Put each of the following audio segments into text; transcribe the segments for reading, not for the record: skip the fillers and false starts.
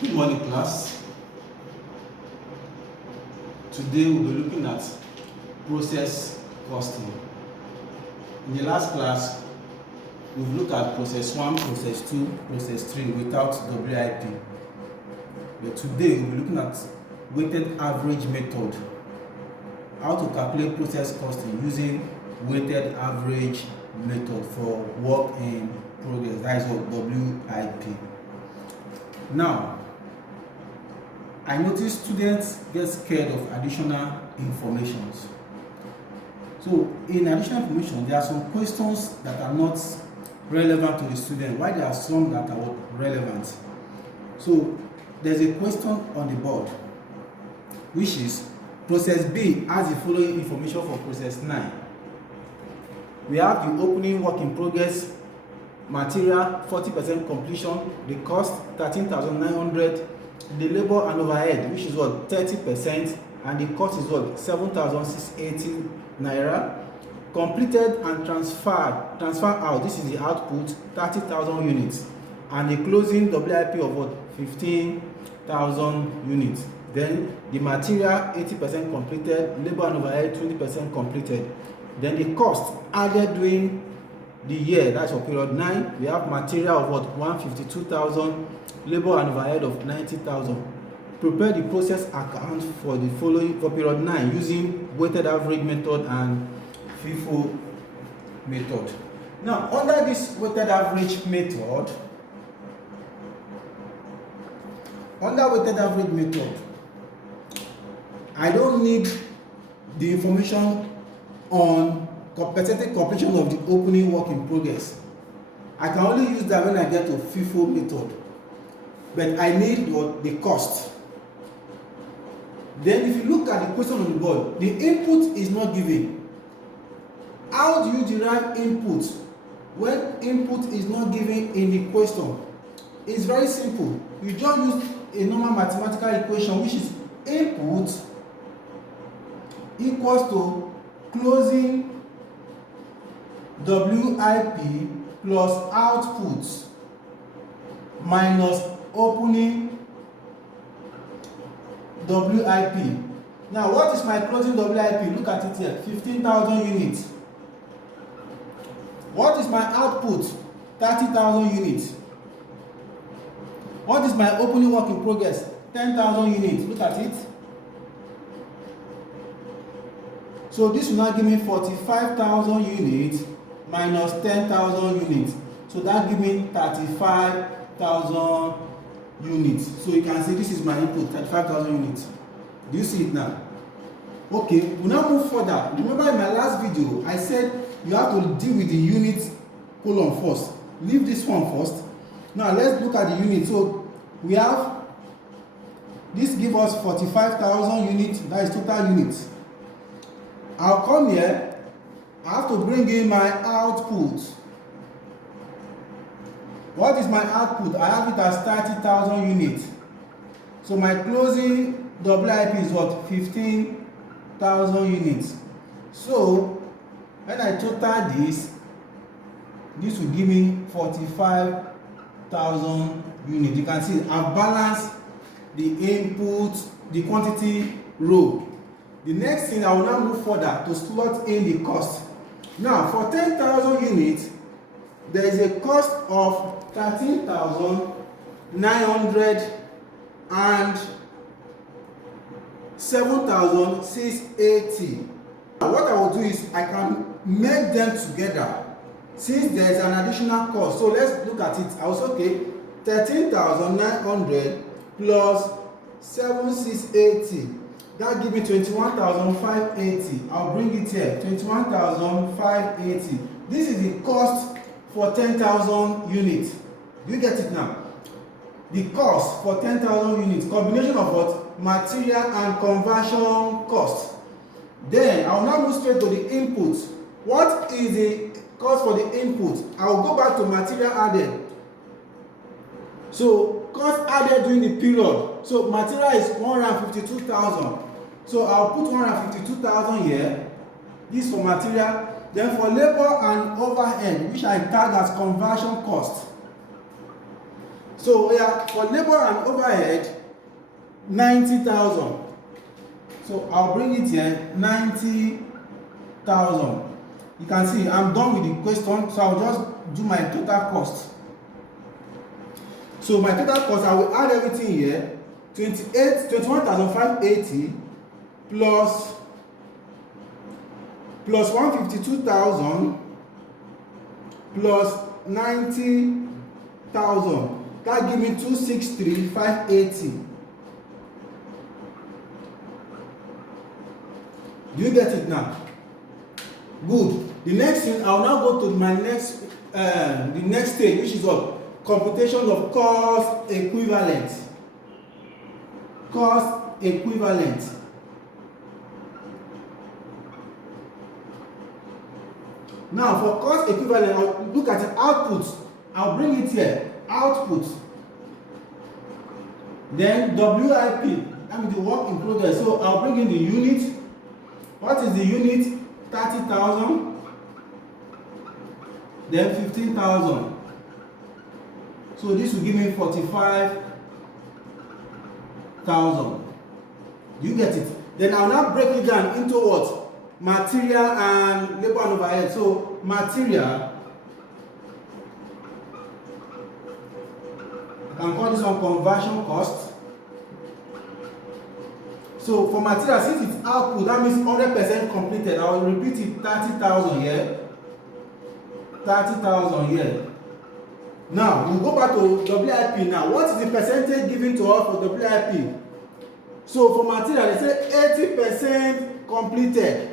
Good morning, class. Today we'll be looking at process costing. In the last class, we've looked at process 1, process 2, process 3 without WIP. But today we'll be looking at weighted average method. How to calculate process costing using weighted average method for work in progress. That is what WIP. Now, I notice students get scared of additional information. So in additional information, there are some questions that are not relevant to the student, while there are some that are relevant. So there's a question on the board, which is process B has the following information for process 9. We have the opening work in progress, material 40% completion, the cost 13,900, the labor and overhead, which is what 30%, and the cost is what 7,680 naira. Completed and transfer out, this is the output, 30,000 units, and the closing WIP of what 15,000 units. Then the material 80% completed, labor and overhead 20% completed. Then the cost added during the year, that's for period 9, we have material of what 152,000, labor and overhead of 90,000. Prepare the process account for the following for period 9 using weighted average method and FIFO method. Now, under this weighted average method, I don't need the information on percentage completion of the opening work in progress. I can only use that when I get to FIFO method, but I need the cost. Then if you look at the question on the board, the input is not given. How do you derive input when input is not given in the question? It's very simple. You just use a normal mathematical equation, which is input equals to closing WIP plus output minus opening WIP. Now, what is my closing WIP? Look at it here, 15,000 units. What is my output? 30,000 units. What is my opening work in progress? 10,000 units. Look at it. So this will now give me 45,000 units minus 10,000 units. So that gives me 35,000 units. So you can see this is my input, 35,000 units. Do you see it now? Okay, we'll now move further. Remember in my last video, I said you have to deal with the unit column first. Leave this one first. Now let's look at the unit. So we have, this gives us 45,000 units, that is total units. I'll come here, I have to bring in my output. What is my output? I have it as 30,000 units. So my closing WIP is what? 15,000 units. So when I total this will give me 45,000 units. You can see I've balanced the input, the quantity row. The next thing, I will now move further to slot in the cost. Now, for 10,000 units, there is a cost of 13,900 and 7,680. What I will do is I can make them together since there is an additional cost. So let's look at it. I will say, okay, 13,900 plus 7,680. That gives me 21,580. I'll bring it here. 21,580. This is the cost for 10,000 units. Do you get it now? The cost for 10,000 units, combination of what? Material and conversion cost. Then I will now move straight to the input. What is the cost for the input? I will go back to material added. So cost added during the period. So material is 152,000. So I'll put 152,000 here. This for material. Then for labor and overhead, which I tag as conversion cost. So yeah, for labor and overhead, 90,000. So I'll bring it here, 90,000. You can see I'm done with the question, so I'll just do my total cost. So my total cost, I will add everything here, 21,580 plus 152,000 plus 90,000. That give me 263,580. Do you get it now? Good. The next thing, I'll now go to my next the next stage, which is what? Computation of cost equivalent. Cost equivalent. Now for cost equivalent, I'll look at the output. I'll bring it here. Output. Then WIP. That means the work in progress. So I'll bring in the unit. What is the unit? 30,000. Then 15,000. So this will give me 45,000. You get it? Then I'll now break it down into what? Material and labor and overhead. So material, I can call this one conversion cost. So for material, since it's output, that means 100% completed. I will repeat it, 30,000 here. 30,000 here. Now, we'll go back to WIP now. What is the percentage given to us for WIP? So for material, they say 80% completed.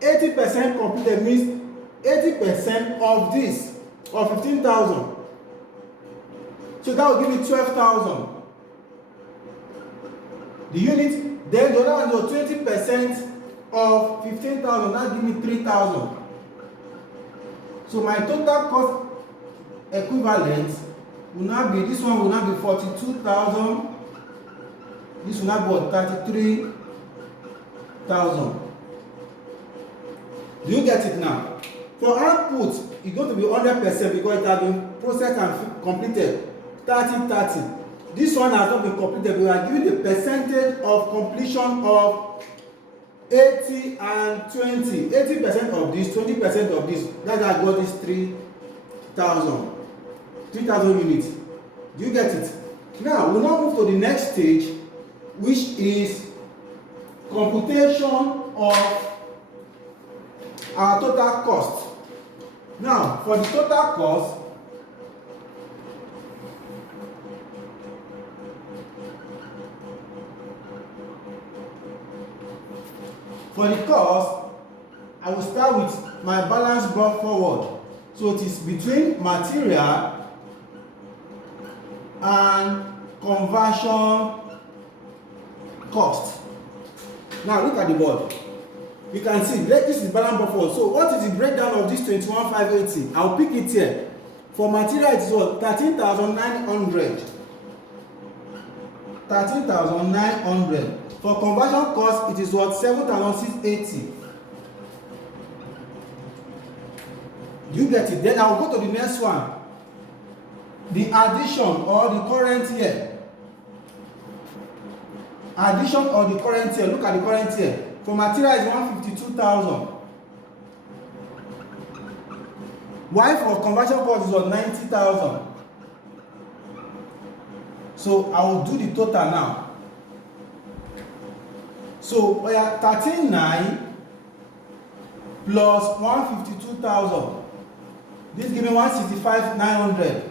80% completed means 80% of this, or 15,000. So that will give me 12,000. The unit, then the other one was 20% of 15,000, that give me 3,000. So my total cost equivalent will now be, this one will now be 42,000. This will now be what? 33,000. Do you get it now? For output, it's going to be 100% because it has been processed and completed. 30-30. This one has not been completed. We are giving the percentage of completion of 80 and 20. 80% of this, 20% of this. That I got this 3,000. 3,000 units. Do you get it? Now, we'll now move to the next stage, which is computation of our total cost. Now, for the total cost, I will start with my balance brought forward. So it is between material and conversion cost. Now look at the board. You can see this is balance brought forward. So what is the breakdown of this 21,580? I'll pick it here. For material, it is what? 13,900. 13,900. For conversion cost, it is what? 7,680. Do you get it? Then I'll go to the next one. The addition or the current year. Addition or the current year. Look at the current year. For material is 152,000. Why for conversion cost is what? 90,000. So I will do the total now. So we are 13,900 plus 152,000. This gives me 165,900.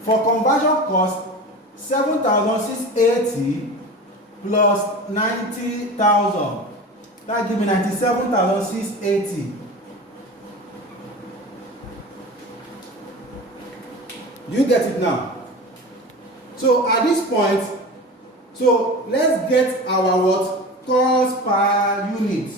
For conversion cost, 7,680 plus 90,000. That gives me 97,680. Do you get it now? So at this point, so let's get our what? Cost per unit.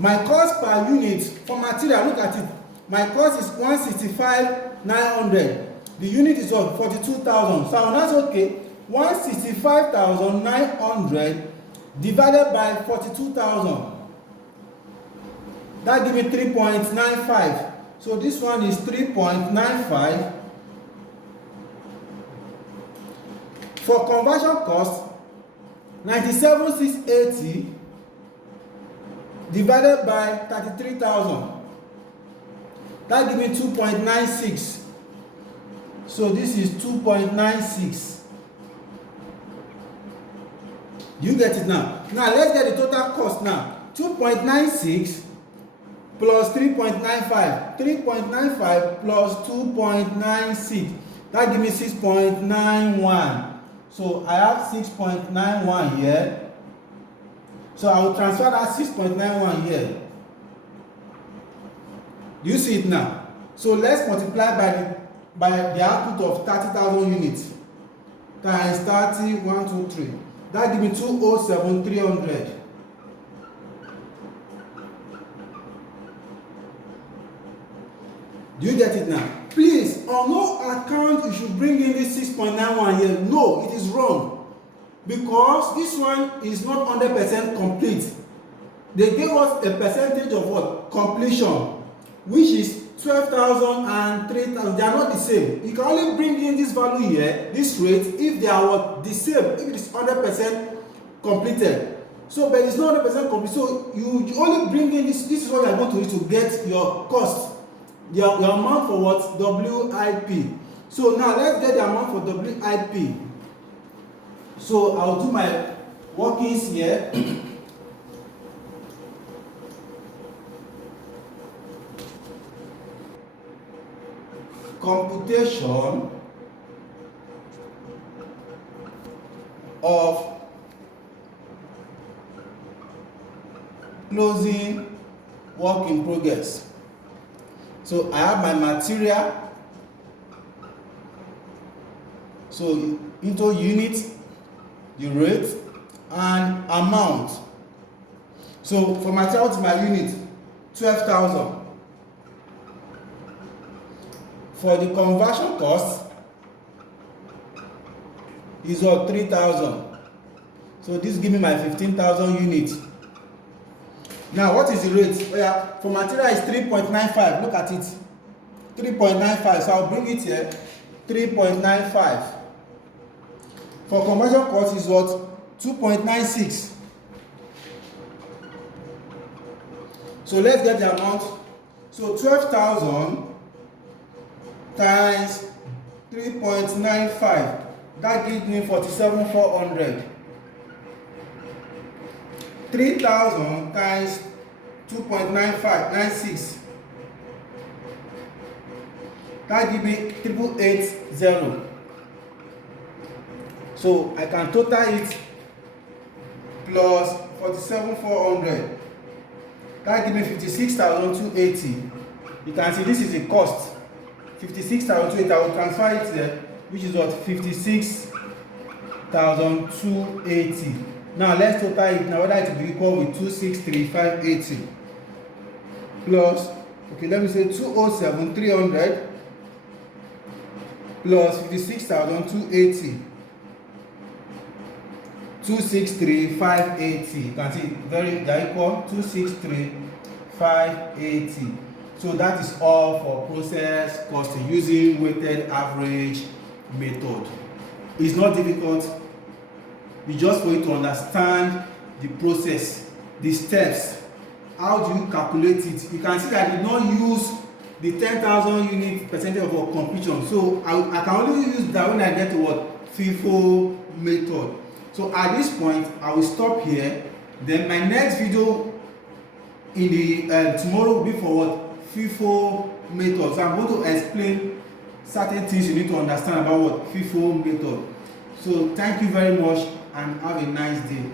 My cost per unit for material, look at it. My cost is 165,900. The unit is what? 42,000. So that's okay. 165,900 divided by 42,000. That gives me 3.95. So this one is 3.95. For conversion cost, 97,680 divided by 33,000. That gives me 2.96. So this is 2.96. You get it now? Now let's get the total cost now. 2.96 plus 3.95. 3.95 plus 2.96. That gives me 6.91. So I have 6.91 here. So I will transfer that 6.91 here. Do you see it now? So let's multiply by the output of 30,000 units times 30, 1, 2, 3. That gives me 207,300. Do you get it now? Please, on no account you should bring in this 6.91 here. No, it is wrong. Because this one is not 100% complete. They gave us a percentage of what? Completion, which is 12,000 and 3,000. They are not the same. You can only bring in this value here, this rate, if they are what? The same, if it is 100% completed. So, but it's not 100% complete. So, you only bring in this. This is what you are going to use to get your cost. Your amount for what? WIP. So now let's get the amount for WIP. So I'll do my workings here. Computation of closing work in progress. So I have my material. So into units, the rate, and amount. So for material to my unit, 12,000. For the conversion cost is of 3,000. So this gives me my 15,000 units. Now what is the rate? Oh yeah, for material is 3.95. Look at it. 3.95. So I'll bring it here. 3.95. For conversion cost is what? 2.96. So let's get the amount. So 12,000 times 3.95. That gives me 47,400. 3,000 times 2.96. That gives me 880. So I can total it plus 47,400. That gives me 56,280. You can see this is the cost. 56,280. I will transfer it there, which is what? 56,280. Now let's total it. Now whether it will be equal with 263,580 plus, okay, let me say 207,300 plus 56,280. 263,580. You can see they are equal. 263,580. So that is all for process cost using weighted average method. It's not difficult. It's just for you to understand the process, the steps. How do you calculate it? You can see that I did not use the 10,000 unit percentage of completion. So I can only use that when I get to what? FIFO method. So at this point, I will stop here. Then my next video in the tomorrow will be for what? FIFO method. So I'm going to explain certain things you need to understand about what? FIFO method. So thank you very much and have a nice day.